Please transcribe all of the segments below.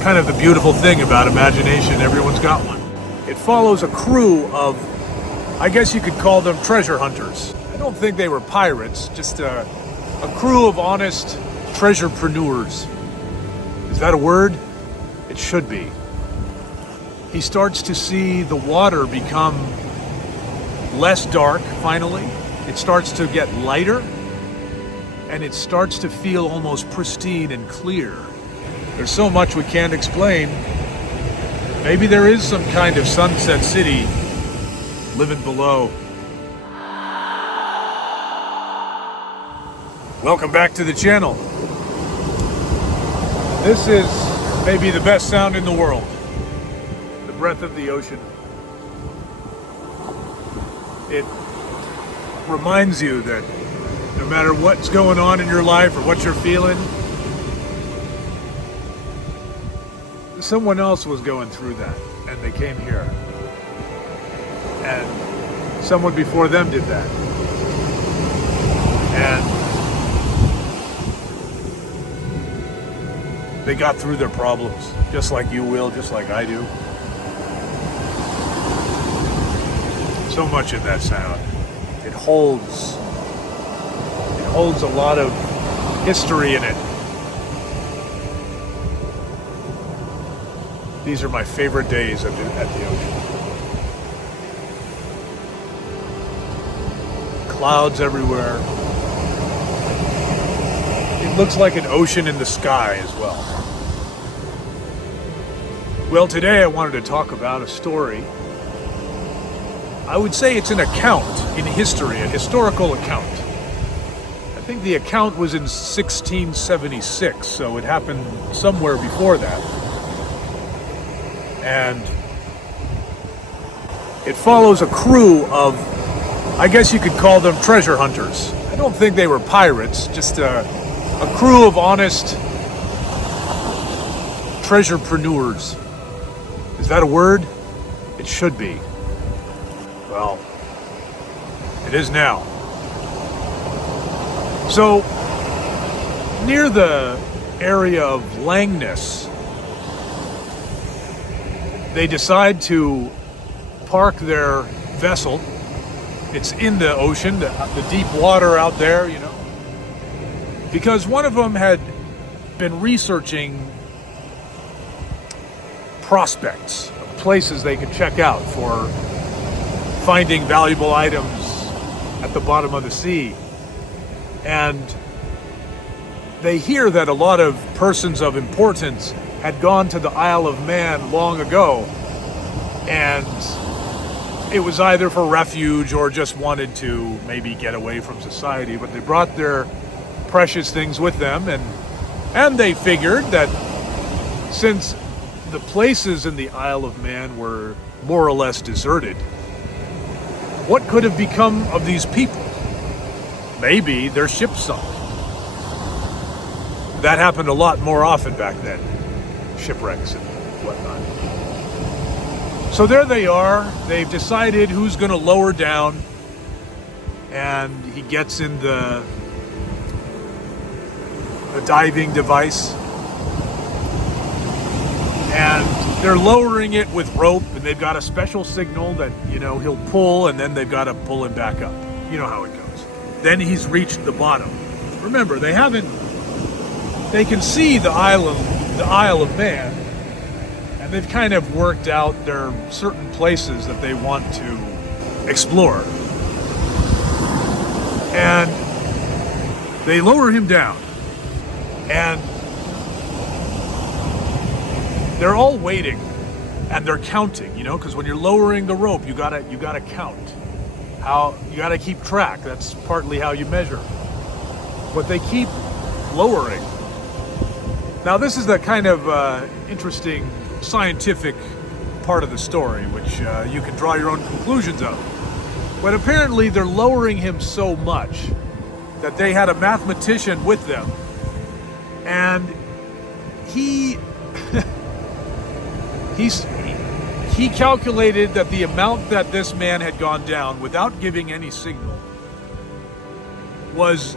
kind of the beautiful thing about imagination. Everyone's got one. It follows a crew of, I guess you could call them treasure hunters. I don't think they were pirates, just a crew of honest treasurepreneurs. Is that a word? It should be. He starts to see the water become less dark, finally. It starts to get lighter, and it starts to feel almost pristine and clear. There's so much we can't explain. Maybe there is some kind of sunset city living below. Welcome back to the channel. This is maybe the best sound in the world. The breath of the ocean. It reminds you that no matter what's going on in your life or what you're feeling, someone else was going through that and they came here. And someone before them did that. And they got through their problems, just like you will, just like I do. So much in that sound. It holds a lot of history in it. These are my favorite days at the ocean. Clouds everywhere. It looks like an ocean in the sky as well. Well, today I wanted to talk about a story. I would say it's an account in history, a historical account. I think the account was in 1676, so it happened somewhere before that. And it follows a crew of, I guess you could call them treasure hunters. I don't think they were pirates, just a crew of honest treasurepreneurs. Is that a word? It should be. Well, it is now. So, near the area of Langness, they decide to park their vessel. It's in the ocean, the deep water out there, you know. Because one of them had been researching prospects of places they could check out for finding valuable items at the bottom of the sea. And they hear that a lot of persons of importance had gone to the Isle of Man long ago, and it was either for refuge or just wanted to maybe get away from society, but they brought their precious things with them, and they figured that since the places in the Isle of Man were more or less deserted, what could have become of these people? Maybe their ship sunk. That happened a lot more often back then. Shipwrecks and whatnot. So there they are. They've decided who's going to lower down, and he gets in the diving device, and they're lowering it with rope, and they've got a special signal that, you know, he'll pull, and then they've got to pull him back up. You know how it goes. Then he's reached the bottom. Remember, they can see the Isle of Man, and they've kind of worked out there are certain places that they want to explore. And they lower him down, and they're all waiting, and they're counting, you know, because when you're lowering the rope, you gotta count. You gotta keep track. That's partly how you measure. But they keep lowering. Now, this is the kind of interesting scientific part of the story, which you can draw your own conclusions of. But apparently they're lowering him so much that they had a mathematician with them, and he calculated that the amount that this man had gone down without giving any signal was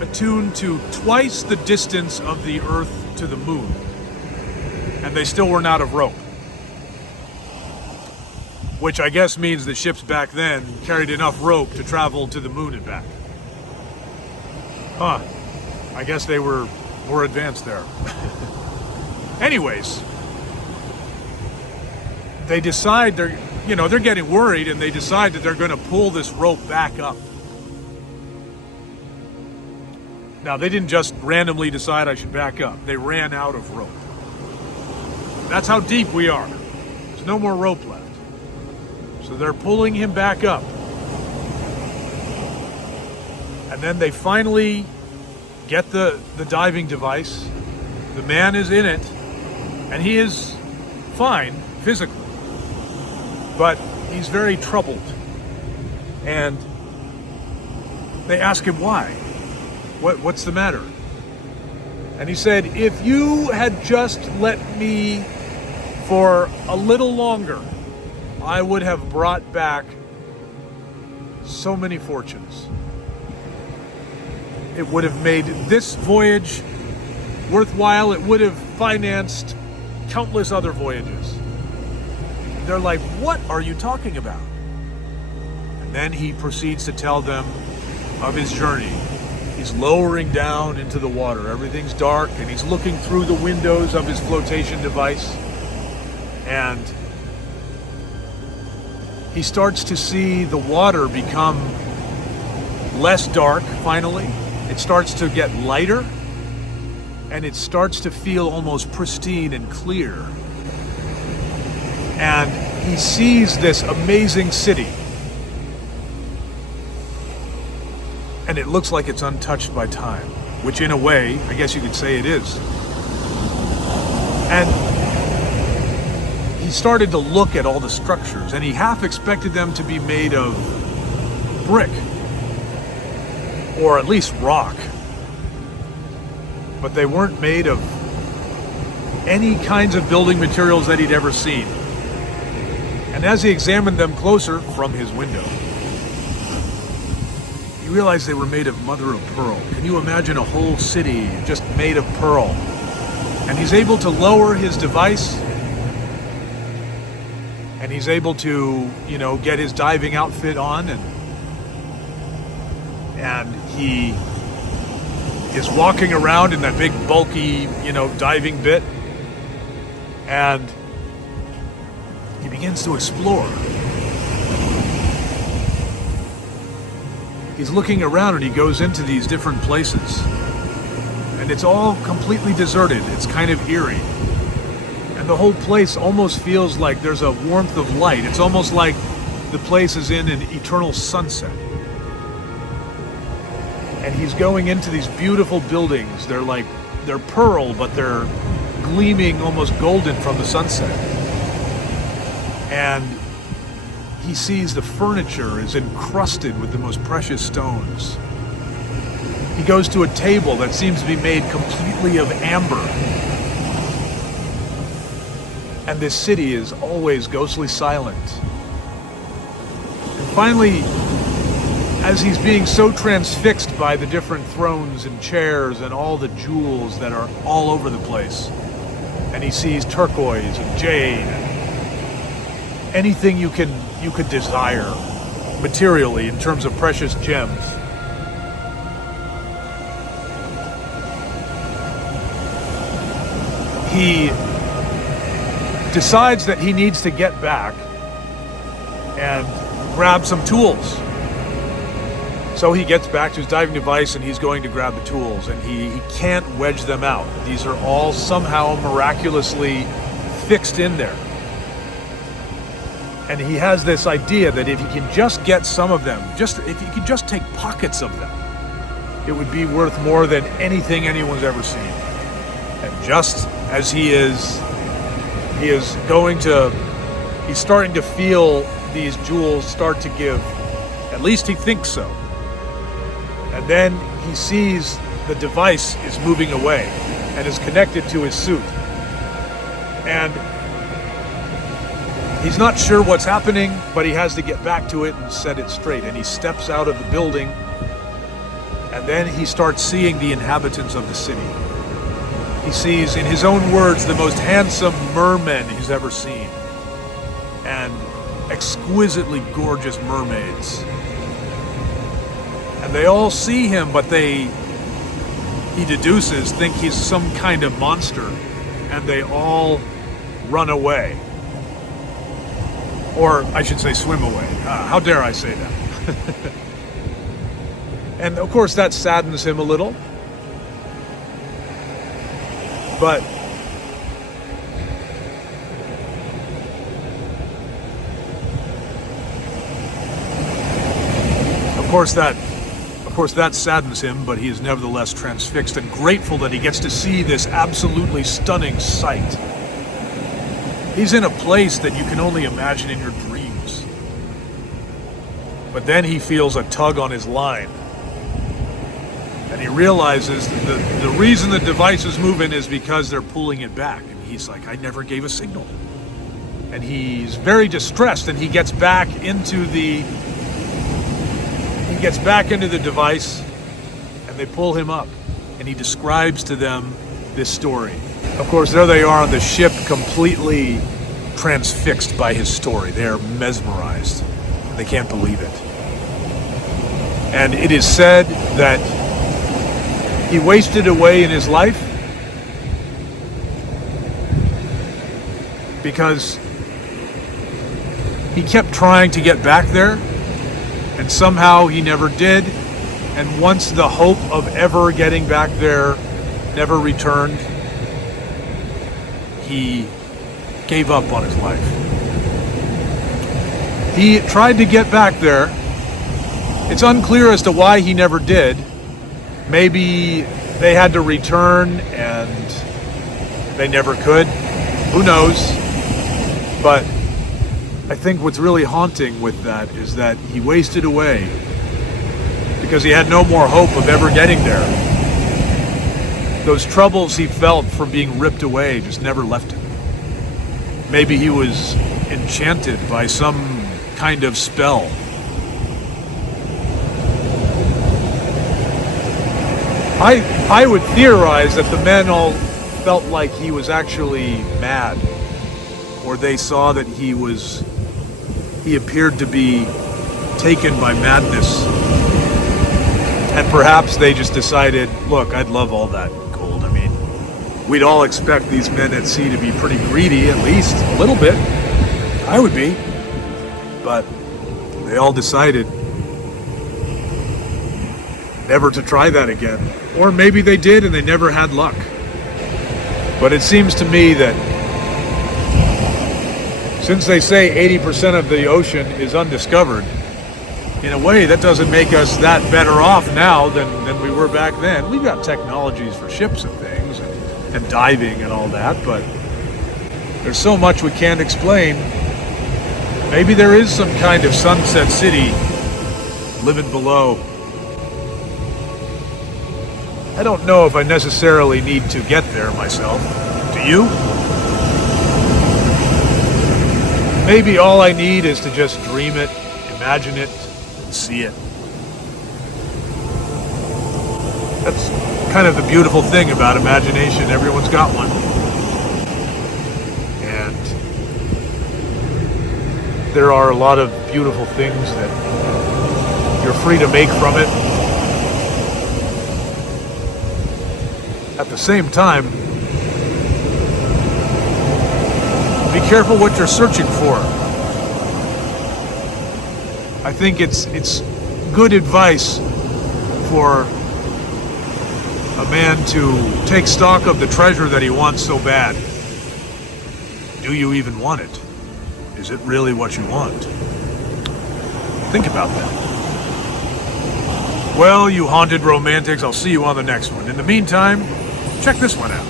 attuned to twice the distance of the Earth to the moon. and they still weren't out of rope. Which I guess means the ships back then carried enough rope to travel to the moon and back. Huh. I guess they were more advanced there. Anyways, they decide they're getting worried, and they decide that they're going to pull this rope back up. Now, they didn't just randomly decide I should back up. They ran out of rope. That's how deep we are. There's no more rope left. So they're pulling him back up. And then they finally get the diving device. The man is in it, and he is fine physically. But he's very troubled. And they ask him why. What's the matter? And he said, if you had just let me for a little longer, I would have brought back so many fortunes. It would have made this voyage worthwhile. It would have financed countless other voyages. They're like, what are you talking about? And then he proceeds to tell them of his journey. He's lowering down into the water. Everything's dark, and he's looking through the windows of his flotation device. And he starts to see the water become less dark, finally. It starts to get lighter, and it starts to feel almost pristine and clear. And he sees this amazing city. And it looks like it's untouched by time, which in a way, I guess you could say it is. And he started to look at all the structures, and he half expected them to be made of brick, or at least rock. But they weren't made of any kinds of building materials that he'd ever seen. And as he examined them closer from his window, he realized they were made of mother of pearl. Can you imagine a whole city just made of pearl? And he's able to lower his device, and he's able to, get his diving outfit on, and he is walking around in that big bulky, diving bit, and he begins to explore. He's looking around, and he goes into these different places, and it's all completely deserted. It's kind of eerie, and the whole place almost feels like there's a warmth of light. It's almost like the place is in an eternal sunset. And he's going into these beautiful buildings. They're pearl, but they're gleaming almost golden from the sunset. And he sees the furniture is encrusted with the most precious stones. He goes to a table that seems to be made completely of amber. And this city is always ghostly silent. And finally, as he's being so transfixed by the different thrones and chairs and all the jewels that are all over the place, and he sees turquoise and jade and anything you could desire materially in terms of precious gems, he decides that he needs to get back and grab some tools. So he gets back to his diving device, and he's going to grab the tools, and he can't wedge them out. These are all somehow miraculously fixed in there. And he has this idea that if he can just get some of them, if he could just take pockets of them, it would be worth more than anything anyone's ever seen. And just as he's starting to feel these jewels start to give, at least he thinks so. And then he sees the device is moving away and is connected to his suit. And he's not sure what's happening, but he has to get back to it and set it straight. And he steps out of the building, and then he starts seeing the inhabitants of the city. He sees, in his own words, the most handsome mermen he's ever seen, and exquisitely gorgeous mermaids. And they all see him, but he deduces, think he's some kind of monster, and they all run away. Or I should say swim away. How dare I say that? And of course that saddens him a little. But of course that saddens him, but he is nevertheless transfixed and grateful that he gets to see this absolutely stunning sight. He's in a place that you can only imagine in your dreams. But then he feels a tug on his line. And he realizes that the reason the device is moving is because they're pulling it back. And he's like, I never gave a signal. And he's very distressed, and he gets back into the device, and they pull him up. And he describes to them this story. Of course, there they are on the ship, completely transfixed by his story. They are mesmerized. They can't believe it. And it is said that he wasted away in his life because he kept trying to get back there, and somehow he never did. And once the hope of ever getting back there never returned, he gave up on his life. He tried to get back there. It's unclear as to why he never did. Maybe they had to return and they never could. Who knows? But I think what's really haunting with that is that he wasted away because he had no more hope of ever getting there. Those troubles he felt from being ripped away just never left him. Maybe he was enchanted by some kind of spell. I would theorize that the men all felt like he was actually mad, or they saw that he appeared to be taken by madness. And perhaps they just decided, look, I'd love all that gold. I mean, we'd all expect these men at sea to be pretty greedy, at least a little bit. I would be. But they all decided never to try that again. Or maybe they did and they never had luck. But it seems to me that since they say 80% of the ocean is undiscovered, in a way that doesn't make us that better off now than we were back then. We've got technologies for ships and things and diving and all that, but there's so much we can't explain. Maybe there is some kind of sunset city living below. I don't know if I necessarily need to get there myself. Do you? Maybe all I need is to just dream it, imagine it, and see it. That's kind of the beautiful thing about imagination. Everyone's got one. And there are a lot of beautiful things that you're free to make from it. At the same time, be careful what you're searching for. I think it's good advice for a man to take stock of the treasure that he wants so bad. Do you even want it? Is it really what you want? Think about that. Well, you haunted romantics, I'll see you on the next one. In the meantime, check this one out.